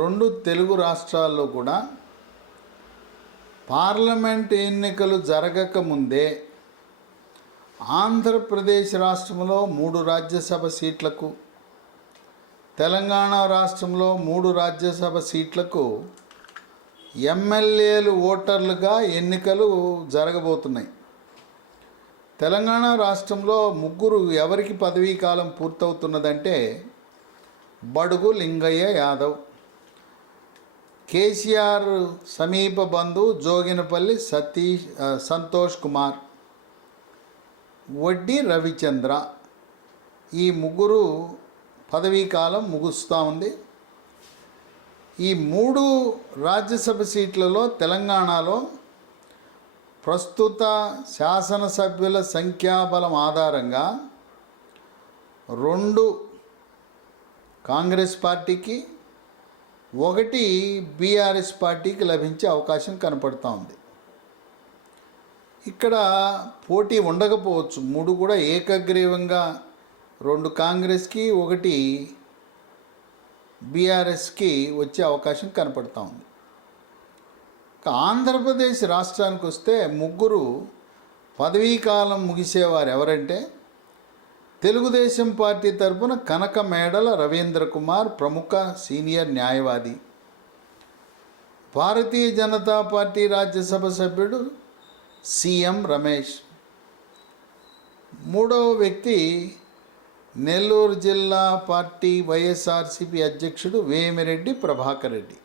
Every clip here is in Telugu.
రెండు తెలుగు రాష్ట్రాల్లో కూడా పార్లమెంట్ ఎన్నికలు జరగకముందే ఆంధ్రప్రదేశ్ రాష్ట్రంలో 3 రాజ్యసభ సీట్లకు, తెలంగాణ రాష్ట్రంలో 3 రాజ్యసభ సీట్లకు ఎమ్మెల్యేలు ఓటర్లుగా ఎన్నికలు జరగబోతున్నాయి. తెలంగాణ రాష్ట్రంలో 3 ఎవరికి పదవీ కాలం పూర్తవుతున్నదంటే బడుగు లింగయ్య యాదవ్, కేసీఆర్ సమీప బంధువు జోగినపల్లి సంతోష్ కుమార్, వడ్డీ రవిచంద్ర. ఈ 3 పదవీ కాలం ముగుస్తూ ఉంది. ఈ 3 రాజ్యసభ సీట్లలో తెలంగాణలో ప్రస్తుత శాసనసభ్యుల సంఖ్యాబలం ఆధారంగా 2 కాంగ్రెస్ పార్టీకి, 1 బీఆర్ఎస్ పార్టీకి లభించే అవకాశం కనపడుతూ ఉంది. ఇక్కడ పోటీ ఉండకపోవచ్చు. 3 కూడా ఏకగ్రీవంగా 2 కాంగ్రెస్కి, 1 బీఆర్ఎస్కి వచ్చే అవకాశం కనపడుతూ ఉంది. ఆంధ్రప్రదేశ్ రాష్ట్రానికి వస్తే 3 పదవీకాలం ముగిసేవారు ఎవరంటే తెలుగుదేశం పార్టీ తరఫున కనక మేడల రవీంద్ర కుమార్, ప్రముఖ సీనియర్ న్యాయవాది, భారతీయ జనతా పార్టీ రాజ్యసభ సభ్యుడు సీఎం రమేష్, 3వ వ్యక్తి నెల్లూరు జిల్లా పార్టీ వైఎస్ఆర్సీపీ అధ్యక్షుడు వేమిరెడ్డి ప్రభాకర్ రెడ్డి.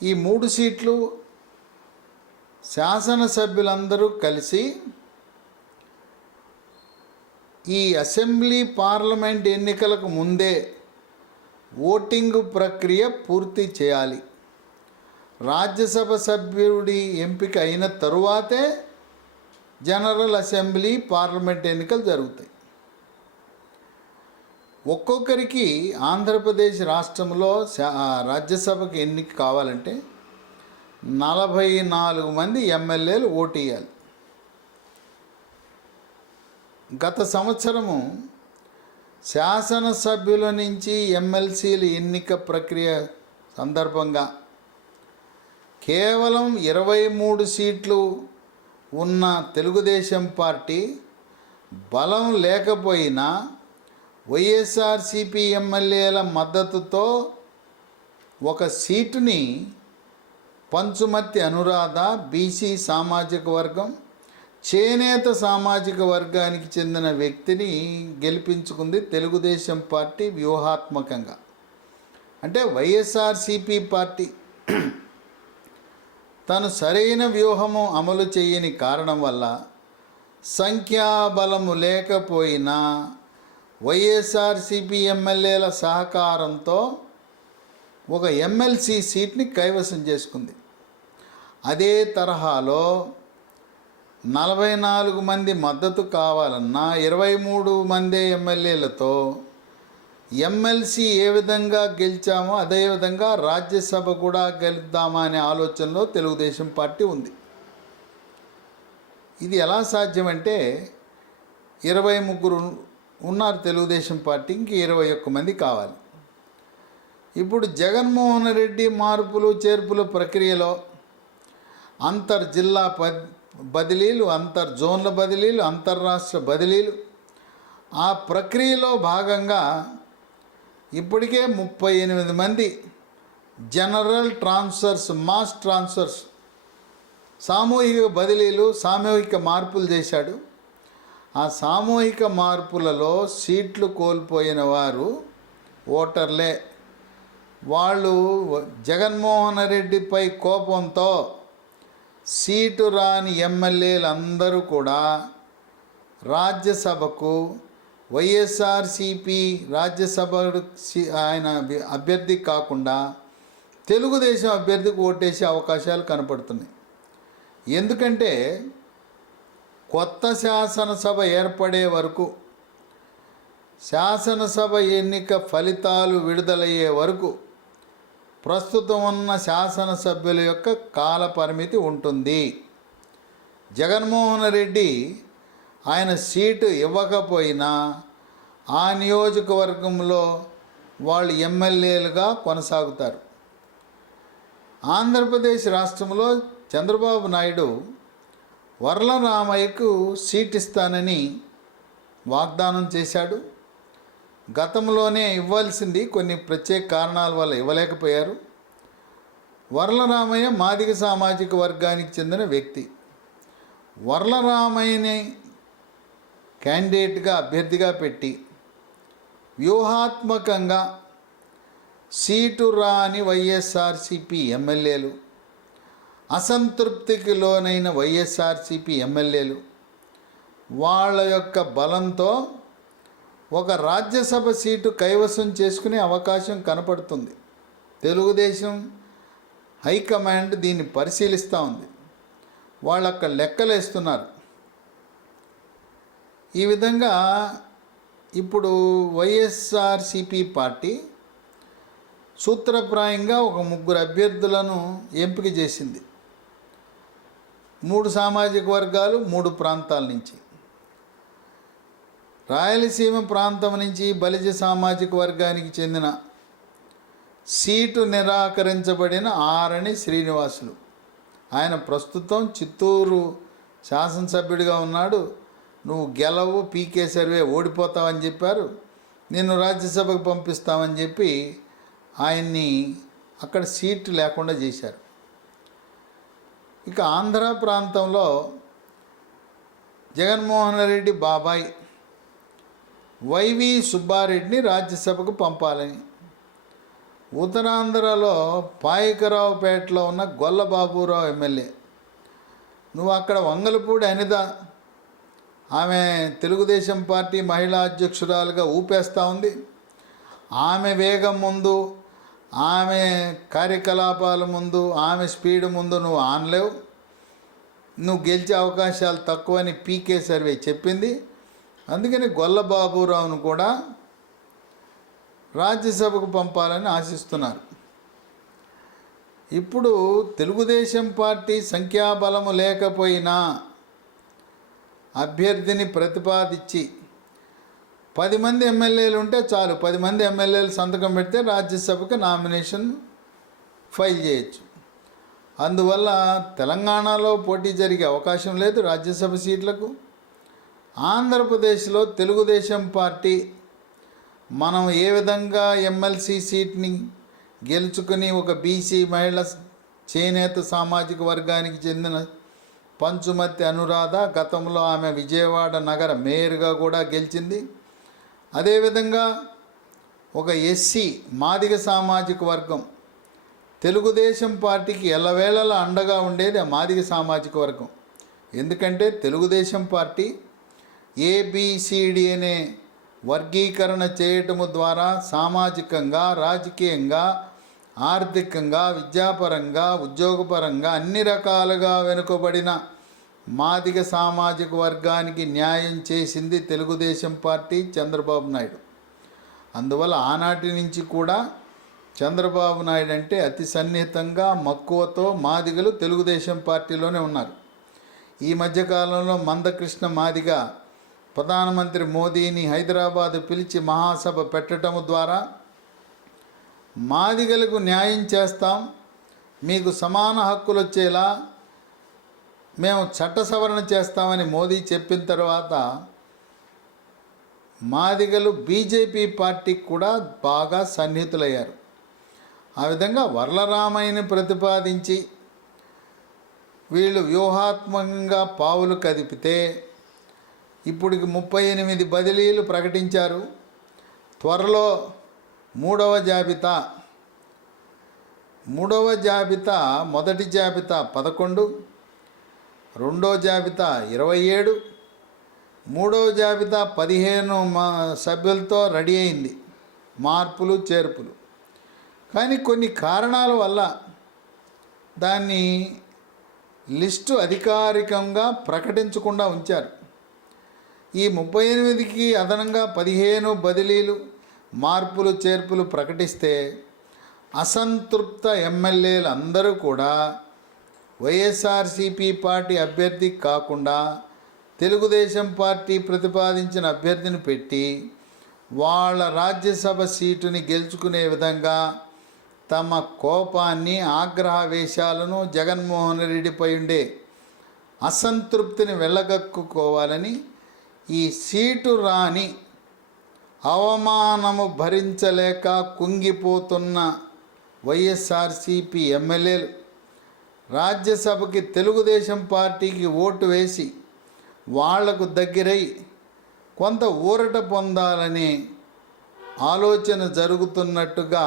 ఈ 3 సీట్లు శాసనసభ్యులందరూ కలిసి ఈ అసెంబ్లీ పార్లమెంట్ ఎన్నికలకు ముందే ఓటింగ్ ప్రక్రియ పూర్తి చేయాలి. రాజ్యసభ సభ్యుడి ఎంపిక అయిన తరువాతే జనరల్ అసెంబ్లీ పార్లమెంట్ ఎన్నికలు జరుగుతాయి. ఒక్కొక్కరికి ఆంధ్రప్రదేశ్ రాష్ట్రంలో రాజ్యసభకు ఎన్నిక కావాలంటే 44 మంది ఎమ్మెల్యేలు ఓటు వేయాలి. గత సంవత్సరము శాసనసభ్యుల నుంచి ఎమ్మెల్సీల ఎన్నిక ప్రక్రియ సందర్భంగా కేవలం 23 సీట్లు ఉన్న తెలుగుదేశం పార్టీ బలం లేకపోయినా వైఎస్ఆర్సీపీ ఎమ్మెల్యేల మద్దతుతో 1 సీటుని పంచుమర్తి అనురాధ బీసీ సామాజిక వర్గం, చేనేత సామాజిక వర్గానికి చెందిన వ్యక్తిని గెలిపించుకుంది తెలుగుదేశం పార్టీ వ్యూహాత్మకంగా. అంటే వైఎస్ఆర్సీపీ పార్టీ తను సరైన వ్యూహము అమలు చేయని కారణం వల్ల సంఖ్యాబలము లేకపోయినా వైఎస్ఆర్సీపీ ఎమ్మెల్యేల సహకారంతో 1 ఎమ్మెల్సీ సీట్ని కైవసం చేసుకుంది. అదే తరహాలో 44 మంది మద్దతు కావాలన్నా 23 మంది ఎమ్మెల్యేలతో ఎమ్మెల్సీ ఏ విధంగా గెలిచామో అదేవిధంగా రాజ్యసభ కూడా గెలుద్దామా అనే ఆలోచనలో తెలుగుదేశం పార్టీ ఉంది. ఇది ఎలా సాధ్యమంటే 23 ఉన్నారు తెలుగుదేశం పార్టీకి, 21 మంది కావాలి. ఇప్పుడు జగన్మోహన్ రెడ్డి మార్పులు చేర్పుల ప్రక్రియలో అంతర్జిల్లా బదిలీలు, అంతర్జోన్ల బదిలీలు, అంతర్రాష్ట్ర బదిలీలు, ఆ ప్రక్రియలో భాగంగా ఇప్పటికే 38 మంది జనరల్ ట్రాన్స్ఫర్స్, మాస్ ట్రాన్స్ఫర్స్, సామూహిక బదిలీలు, సామూహిక మార్పులు చేశాడు. ఆ సామూహిక మార్పులలో సీట్లు కోల్పోయిన వారు ఓటర్లే. వాళ్ళు జగన్మోహన్ రెడ్డిపై కోపంతో సీటు రాని ఎమ్మెల్యేలందరూ కూడా రాజ్యసభకు వైఎస్ఆర్సీపీ రాజ్యసభ ఆయన అభ్యర్థి కాకుండా తెలుగుదేశం అభ్యర్థికి ఓటేసే అవకాశాలు కనపడుతున్నాయి. ఎందుకంటే కొత్త శాసనసభ ఏర్పడే వరకు, శాసనసభ ఎన్నిక ఫలితాలు విడుదలయ్యే వరకు ప్రస్తుతం ఉన్న శాసనసభ్యుల యొక్క కాల పరిమితి ఉంటుంది. జగన్మోహన్ రెడ్డి ఆయన సీటు ఇవ్వకపోయినా ఆ నియోజకవర్గంలో వాళ్ళు ఎమ్మెల్యేలుగా కొనసాగుతారు. ఆంధ్రప్రదేశ్ రాష్ట్రంలో చంద్రబాబు నాయుడు వర్లరామయ్యకు సీట్ ఇస్తానని వాగ్దానం చేశాడు. గతంలోనే ఇవ్వాల్సింది కొన్ని ప్రత్యేక కారణాల వల్ల ఇవ్వలేకపోయారు. వర్లరామయ్య మాదిగ సామాజిక వర్గానికి చెందిన వ్యక్తి. వర్లరామయ్యని క్యాండిడేట్గా అభ్యర్థిగా పెట్టి వ్యూహాత్మకంగా సీటు రాని వైఎస్ఆర్సీపీ ఎమ్మెల్యేలు, అసంతృప్తికి లోనైన వైఎస్ఆర్సీపీ ఎమ్మెల్యేలు వాళ్ళ యొక్క బలంతో ఒక రాజ్యసభ సీటు కైవసం చేసుకునే అవకాశం కనపడుతుంది. తెలుగుదేశం హైకమాండ్ దీన్ని పరిశీలిస్తూ ఉంది. వాళ్ళు అక్కడ లెక్కలేస్తున్నారు. ఈ విధంగా ఇప్పుడు వైఎస్ఆర్సీపీ పార్టీ సూత్రప్రాయంగా ఒక 3 అభ్యర్థులను ఎంపిక చేసింది. 3 సామాజిక వర్గాలు, 3 ప్రాంతాల నుంచి. రాయలసీమ ప్రాంతం నుంచి బలిజ సామాజిక వర్గానికి చెందిన సీటు నిరాకరించబడిన ఆరణి శ్రీనివాసులు. ఆయన ప్రస్తుతం చిత్తూరు శాసనసభ్యుడిగా ఉన్నాడు. నువ్వు గెలవు, పీకే సర్వే ఓడిపోతావని చెప్పారు. నిన్ను రాజ్యసభకు పంపిస్తామని చెప్పి ఆయన్ని అక్కడ సీటు లేకుండా చేశారు. ఇక ఆంధ్ర ప్రాంతంలో జగన్మోహన్ రెడ్డి బాబాయ్ వైవి సుబ్బారెడ్డిని రాజ్యసభకు పంపాలని, ఉత్తరాంధ్రలో పాయకరావుపేటలో ఉన్న గొల్లబాబురావు ఎమ్మెల్యే, నువ్వు అక్కడ వంగలపూడి అనిత, ఆమె తెలుగుదేశం పార్టీ మహిళా అధ్యక్షురాలుగా ఊపేస్తూ ఉంది. ఆమె వేగం ముందు, ఆమె కార్యకలాపాల ముందు, ఆమె స్పీడ్ ముందు నువ్వు ఆనలేవు, నువ్వు గెలిచే అవకాశాలు తక్కువని పీకే సర్వే చెప్పింది. అందుకని గొల్లబాబురావును కూడా రాజ్యసభకు పంపాలని ఆశిస్తున్నారు. ఇప్పుడు తెలుగుదేశం పార్టీ సంఖ్యాబలము లేకపోయినా అభ్యర్థిని ప్రతిపాదించి 10 మంది ఎమ్మెల్యేలు ఉంటే చాలు, 10 మంది ఎమ్మెల్యేలు సంతకం పెడితే రాజ్యసభకు నామినేషన్ ఫైల్ చేయొచ్చు. అందువల్ల తెలంగాణలో పోటీ జరిగే అవకాశం లేదు రాజ్యసభ సీట్లకు. ఆంధ్రప్రదేశ్లో తెలుగుదేశం పార్టీ మనం ఏ విధంగా ఎమ్మెల్సీ సీట్ని గెలుచుకుని ఒక బీసీ మహిళ చేనేత సామాజిక వర్గానికి చెందిన పంచుమతి అనురాధ, గతంలో ఆమె విజయవాడ నగర మేయర్గా కూడా గెలిచింది. అదేవిధంగా ఒక ఎస్సీ మాదిగ సామాజిక వర్గం, తెలుగుదేశం పార్టీకి ఎల్లవేళలా అండగా ఉండేది ఆ మాదిగ సామాజిక వర్గం. ఎందుకంటే తెలుగుదేశం పార్టీ ఏబిసిడి అనే వర్గీకరణ చేయటము ద్వారా సామాజికంగా, రాజకీయంగా, ఆర్థికంగా, విద్యాపరంగా, ఉద్యోగపరంగా అన్ని రకాలుగా వెనుకబడిన మాదిగ సామాజిక వర్గానికి న్యాయం చేసింది తెలుగుదేశం పార్టీ, చంద్రబాబు నాయుడు. అందువల్ల ఆనాటి నుంచి కూడా చంద్రబాబు నాయుడు అంటే అతి సన్నిహితంగా, మక్కువతో మాదిగలు తెలుగుదేశం పార్టీలోనే ఉన్నారు. ఈ మధ్యకాలంలో మందకృష్ణ మాదిగ ప్రధానమంత్రి మోదీని హైదరాబాదు పిలిచి మహాసభ పెట్టడం ద్వారా మాదిగలకు న్యాయం చేస్తాం, మీకు సమాన హక్కులు వచ్చేలా మేము చట్ట సవరణ చేస్తామని మోదీ చెప్పిన తర్వాత మాదిగలు బీజేపీ పార్టీకి కూడా బాగా సన్నిహితులయ్యారు. ఆ విధంగా వర్లరామయ్యని ప్రతిపాదించి వీళ్ళు వ్యూహాత్మకంగా పావులు కదిపితే ఇప్పటికి 38 బదిలీలు ప్రకటించారు. త్వరలో మూడవ జాబితా మొదటి జాబితా 11, రెండో జాబితా 27, మూడవ జాబితా 15 సభ్యులతో రెడీ అయింది, మార్పులు చేర్పులు. కానీ కొన్ని కారణాల వల్ల దాన్ని లిస్టు అధికారికంగా ప్రకటించకుండా ఉంచారు. ఈ 38కి అదనంగా 15 బదిలీలు, మార్పులు చేర్పులు ప్రకటిస్తే అసంతృప్త ఎమ్మెల్యేలు అందరూ కూడా వైఎస్ఆర్సీపీ పార్టీ అభ్యర్థి కాకుండా తెలుగుదేశం పార్టీ ప్రతిపాదించిన అభ్యర్థిని పెట్టి వాళ్ళ రాజ్యసభ సీటుని గెలుచుకునే విధంగా తమ కోపాన్ని, ఆగ్రహావేశాలను, జగన్మోహన్ రెడ్డిపై ఉండే అసంతృప్తిని వెళ్ళగక్కుకోవాలని ఈ సీటు రాని అవమానము భరించలేక కుంగిపోతున్న వైఎస్ఆర్సీపీ ఎమ్మెల్యేలు రాజ్యసభకి తెలుగుదేశం పార్టీకి ఓటు వేసి వాళ్లకు దగ్గరై కొంత ఊరట పొందాలనే ఆలోచన జరుగుతున్నట్టుగా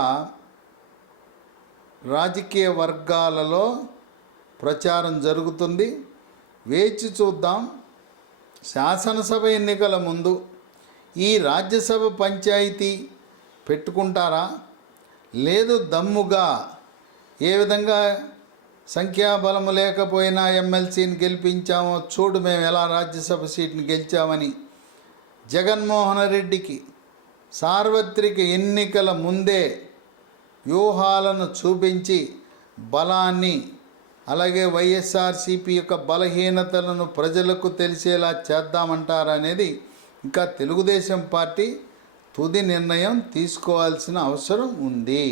రాజకీయ వర్గాలలో ప్రచారం జరుగుతుంది. వేచి చూద్దాం. శాసనసభ ఎన్నికల ముందు ఈ రాజ్యసభ పంచాయతీ పెట్టుకుంటారా, లేదు దమ్ముగా ఏ విధంగా సంఖ్యాబలము లేకపోయినా ఎమ్మెల్సీని గెలిపించామో చూడు, మేము ఎలా రాజ్యసభ సీట్ని గెలిచామని జగన్మోహన్ రెడ్డికి సార్వత్రిక ఎన్నికల ముందే వ్యూహాలను చూపించి బలాన్ని, అలాగే వైఎస్ఆర్సీపీ యొక్క బలహీనతలను ప్రజలకు తెలిసేలా చేద్దామంటారనేది ఇంకా తెలుగుదేశం పార్టీ తుది నిర్ణయం తీసుకోవాల్సిన అవసరం ఉంది.